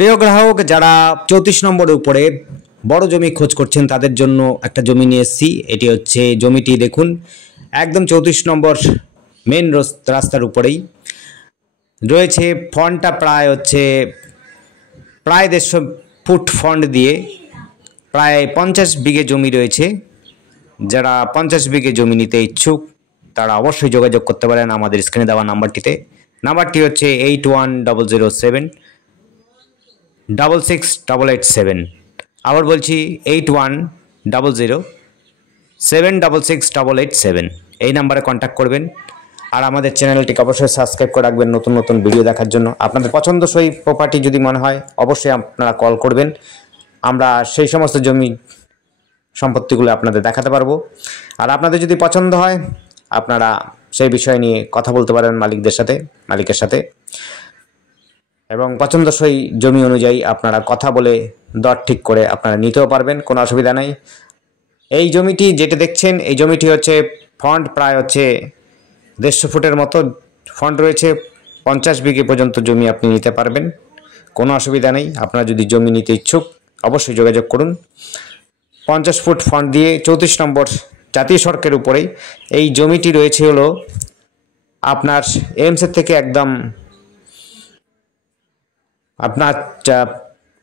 প্রিয় গ্রাহক যারা 34 নম্বরের উপরে বড় জমি খোঁজ করছেন তাদের জন্য একটা জমি নিয়ে এসেছি। এটি হচ্ছে জমিটি দেখুন, একদম 34 নম্বর মেন রাস্তার উপরেই রয়েছে। ফন্টটা প্রায় 150 ফুট ফন্ট দিয়ে প্রায় 50 বিঘে জমি রয়েছে। যারা 50 বিঘে জমি নিতে ইচ্ছুক তারা অবশ্যই যোগাযোগ করতে পারেন আমাদের স্ক্রিনে দেওয়া নাম্বারটিতে। নাম্বারটি হচ্ছে 8100766887। আবার বলছি 8100766887। এই নাম্বারে কন্ট্যাক্ট করবেন। আর আমাদের চ্যানেলটিকে অবশ্যই সাবস্ক্রাইব করে রাখবেন নতুন নতুন ভিডিও দেখার জন্য। আপনাদের পছন্দসই প্রপার্টি যদি মনে হয় অবশ্যই আপনারা কল করবেন, আমরা সেই সমস্ত জমি সম্পত্তিগুলো আপনাদের দেখাতে পারবো। আর আপনাদের যদি পছন্দ হয় আপনারা সেই বিষয় নিয়ে কথা বলতে পারেন মালিকের সাথে, এবং পছন্দসই জমি অনুযায়ী আপনারা কথা বলে দর ঠিক করে আপনারা নিতেও পারবেন, কোনো অসুবিধা নেই। এই জমিটি যেটা দেখছেন এই জমিটি হচ্ছে ফন্ট প্রায় হচ্ছে 150 ফুটের মতো ফন্ট রয়েছে। 50 বিঘে পর্যন্ত জমি আপনি নিতে পারবেন, কোনো অসুবিধা নেই। আপনারা যদি জমি নিতে ইচ্ছুক অবশ্যই যোগাযোগ করুন। 50 ফুট ফন্ট দিয়ে 34 নম্বর জাতীয় সড়কের উপরেই এই জমিটি রয়েছে। হলো আপনার এমসের থেকে একদম আপনার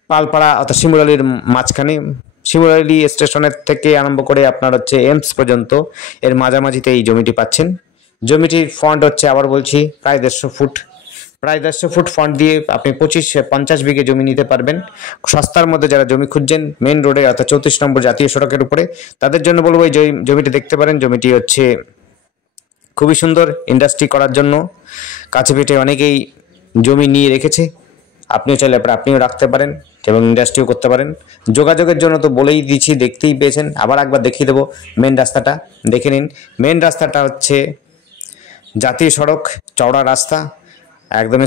পালপাড়া অর্থাৎ শিমুরালির মাঝখানে, শিমুরালি স্টেশনের থেকে আরম্ভ করে আপনার হচ্ছে এমস পর্যন্ত এর মাঝামাঝিতে এই জমিটি পাচ্ছেন। জমিটির ফন্ট হচ্ছে আবার বলছি প্রায় 150 ফুট ফন্ট দিয়ে আপনি 50 বিঘে জমি নিতে পারবেন সস্তার মধ্যে। যারা জমি খুঁজছেন মেন রোডে অর্থাৎ 34 নম্বর জাতীয় সড়কের উপরে তাদের জন্য বলবো এই জমিটি দেখতে পারেন। জমিটি হচ্ছে খুবই সুন্দর, ইন্ডাস্ট্রি করার জন্য কাছে পিঠে অনেকেই জমি নিয়ে রেখেছে। আপনিও চাইলে আপনিও রাখতে পারেন এবং ইন্ডাস্ট্রিও করতে পারেন। যোগাযোগের জন্য তো বলেই দিচ্ছি, দেখতেই পেয়েছেন, আবার একবার দেখিয়ে দেবো। মেন রাস্তাটা দেখে নিন। মেন রাস্তাটা হচ্ছে জাতীয় সড়ক, চওড়া রাস্তা, একদম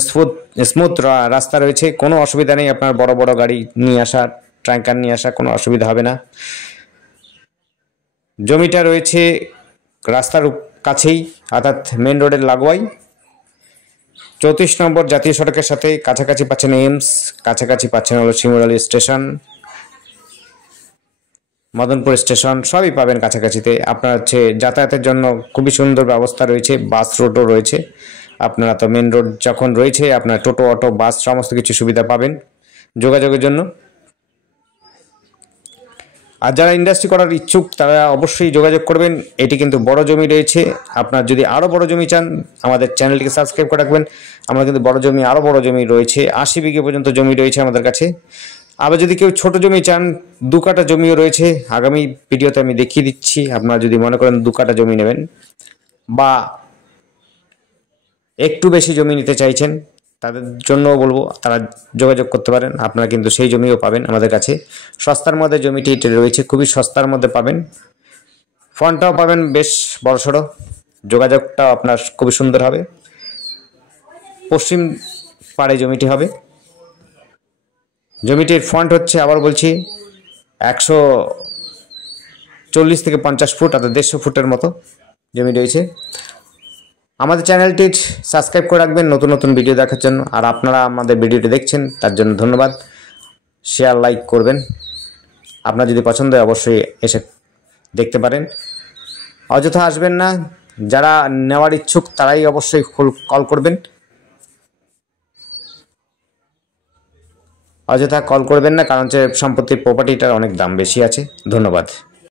স্মুথ রাস্তা রয়েছে, কোনো অসুবিধা নেই। আপনার বড় বড় গাড়ি নিয়ে আসা, ট্যাঙ্কার নিয়ে আসা কোনো অসুবিধা হবে না। জমিটা রয়েছে রাস্তার কাছেই অর্থাৎ মেন রোডের লাগোয়াই। 34 নম্বর জাতীয় সড়কের সাথে কাছাকাছি পাচ্ছেন এমস, কাছাকাছি পাচ্ছেন হলো শিমুরালি স্টেশন, মদনপুর স্টেশন, সবই পাবেন কাছাকাছিতে। আপনার হচ্ছে যাতায়াতের জন্য খুবই সুন্দর ব্যবস্থা রয়েছে, বাস রুটও রয়েছে। আপনারা তো মেন রোড যখন রয়েছে আপনার টোটো, অটো, বাস সমস্ত কিছু সুবিধা পাবেন যোগাযোগের জন্য। আর যারা ইন্ডাস্ট্রি করার ইচ্ছুক তারা অবশ্যই যোগাযোগ করবেন। এটি কিন্তু বড় জমি রয়েছে। আপনার যদি আরও বড় জমি চান আমাদের চ্যানেলটিকে সাবস্ক্রাইব করে রাখবেন। আমরা কিন্তু আরও বড় জমি রয়েছে, 80 বিঘে পর্যন্ত জমি রয়েছে আমাদের কাছে। আবার যদি কেউ ছোট জমি চান 2 কাঠা জমিও রয়েছে, আগামী ভিডিওতে আমি দেখিয়ে দিচ্ছি। আপনারা যদি মনে করেন 2 কাঠা জমি নেবেন বা একটু বেশি জমি নিতে চাইছেন তাদের জন্য বলবো তারা যোগাযোগ করতে পারেন। আপনারা কিন্তু সেই জমিও পাবেন আমাদের কাছে। সস্তার মধ্যে জমিটি রয়েছে, খুবই সস্তার মধ্যে পাবেন। ফন্টটাও পাবেন বেশ বড়সড়, যোগাযোগটাও আপনার খুবই সুন্দর হবে। পশ্চিম পাড়ে জমিটি হবে। জমিটির ফন্ট হচ্ছে আবার বলছি 140 থেকে 50 ফুট অর্থাৎ 150 ফুটের মতো জমি রয়েছে। আমাদের চ্যানেলটি সাবস্ক্রাইব করে রাখবেন নতুন নতুন ভিডিও দেখার জন্য। আর আপনারা আমাদের ভিডিওটি দেখছেন তার জন্য ধন্যবাদ। শেয়ার, লাইক করবেন। আপনার যদি পছন্দ হয় অবশ্যই এসে দেখতে পারেন, অযথা আসবেন না। যারা নেওয়ার ইচ্ছুক তারাই অবশ্যই কল করবেন, অযথা কল করবেন না, কারণ হচ্ছে সম্পত্তির প্রপার্টিটার অনেক দাম বেশি আছে। ধন্যবাদ।